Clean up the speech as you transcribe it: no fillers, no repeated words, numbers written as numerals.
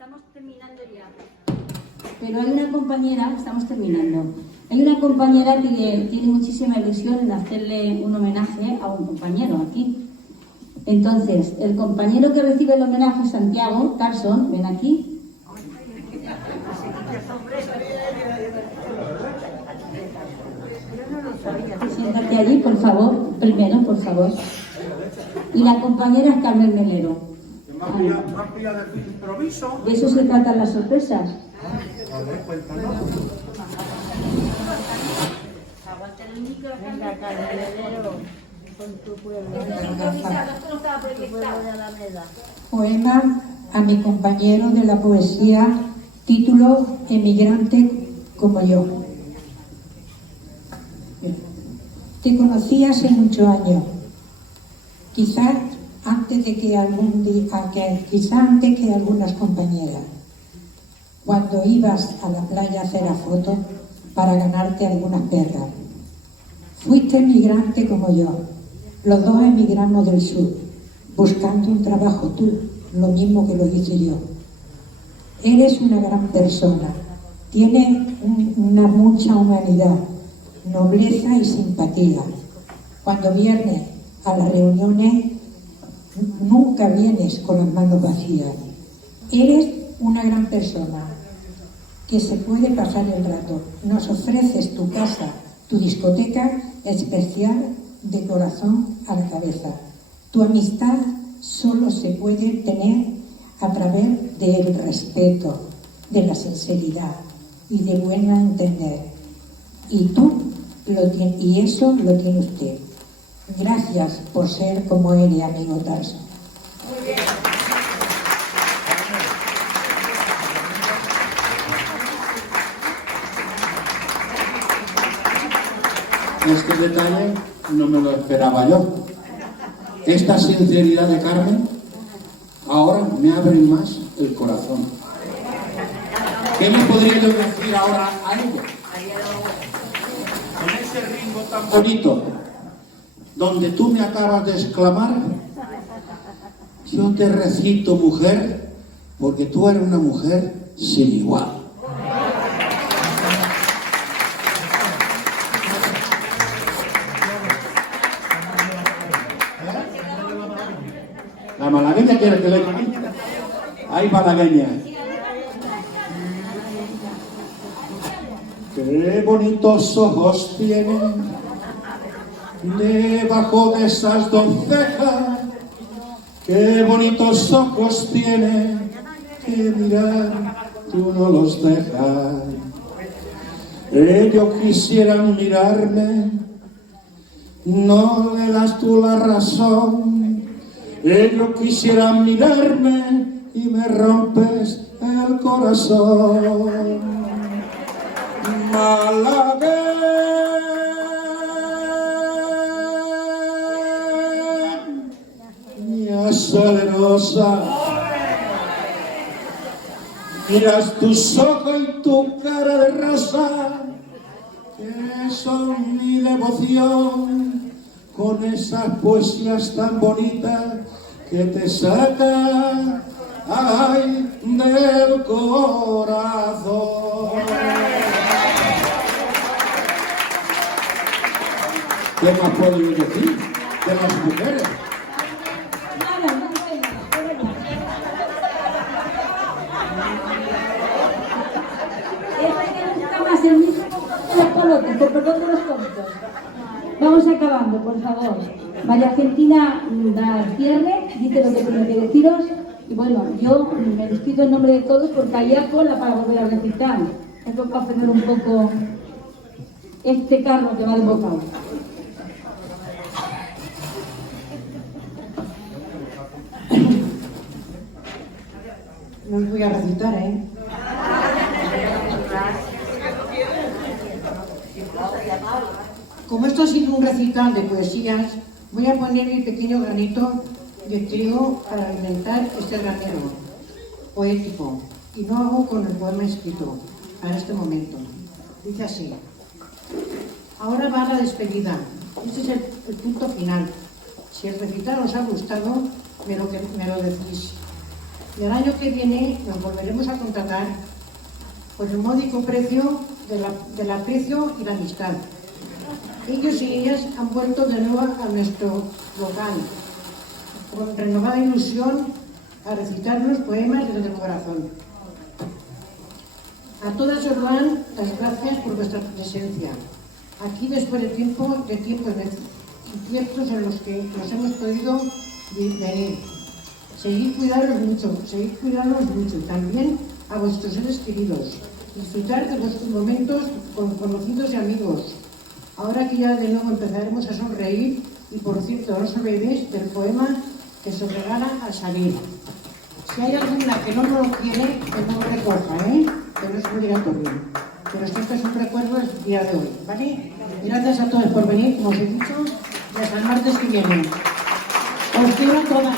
estamos terminando ya. Pero hay una compañera, estamos terminando, hay una compañera que tiene muchísima ilusión en hacerle un homenaje a un compañero aquí. Entonces, el compañero que recibe el homenaje, Santiago Carson, ven aquí. Siéntate allí, por favor, primero, por favor. Y la compañera es Carmen Melero. De eso se tratan las sorpresas. Venga, Carmelero, con tu pueblo. Poema a mi compañero de la poesía, título Emigrante como yo. Te conocí hace muchos años, quizás antes que algunas compañeras, cuando ibas a la playa a hacer a fotos para ganarte algunas perras. Fuiste emigrante como yo, los dos emigramos del sur, buscando un trabajo tú, lo mismo que lo hice yo. Eres una gran persona, tienes una mucha humanidad, nobleza y simpatía. Cuando vienes a las reuniones, nunca vienes con las manos vacías. Eres una gran persona que se puede pasar el rato. Nos ofreces tu casa, tu discoteca especial de corazón a la cabeza. Tu amistad solo se puede tener a través del respeto, de la sinceridad y de buen entender. Y y eso lo tiene usted. Gracias por ser como eres, amigo Tarso. Muy bien. Este detalle no me lo esperaba yo. Esta sinceridad de Carmen ahora me abre más el corazón. ¿Qué me podría yo decir ahora a ella? Con ese ritmo tan bonito, donde tú me acabas de exclamar, yo te recito, mujer, porque tú eres una mujer sin igual. La malagueña quiere que le diga. Ay, malagueña. Qué bonitos ojos tienen debajo de esas dos cejas. Qué bonitos ojos tienen que mirar, tú no los dejas. Ellos quisieran mirarme, no le das tú la razón. Ellos quisieran mirarme y me rompes el corazón. Malagueña salerosa, miras tus ojos y tu cara de rosa, que son mi devoción, con esas poesías tan bonitas que te sacan, ay, del corazón. ¿Qué más puedo yo decir de las mujeres? Vamos acabando, por favor. María Argentina da el cierre, dice lo que tiene que deciros. Y bueno, yo me despido en nombre de todos porque hay cola para volver a recitar. Me toca frenar un poco este carro que va desbocado. No os voy a recitar, ¿eh? Como esto ha sido un recital de poesías, voy a poner mi pequeño granito de trigo para alimentar este granero poético, y lo hago con el poema escrito para este momento. Dice así: ahora va la despedida. Este es el punto final. Si el recital os ha gustado, me lo decís. Y el año que viene nos volveremos a contratar por el módico precio del aprecio y la amistad. Ellos y ellas han vuelto de nuevo a nuestro local, con renovada ilusión, a recitarnos poemas desde el corazón. A todas os dan las gracias por vuestra presencia, aquí después de tiempos inciertos en los que nos hemos podido venir. Seguid cuidándonos mucho, también a vuestros seres queridos. Disfrutar de vuestros momentos con conocidos y amigos. Ahora que ya de nuevo empezaremos a sonreír, y por cierto, no os olvidéis del poema que se os regala al salir. Si hay alguna que no lo quiere, que no lo recoja, que no es obligatorio. Pero esto es un recuerdo del día de hoy, ¿vale? Gracias a todos por venir, como os he dicho, y hasta el martes que viene. Os quiero a todas.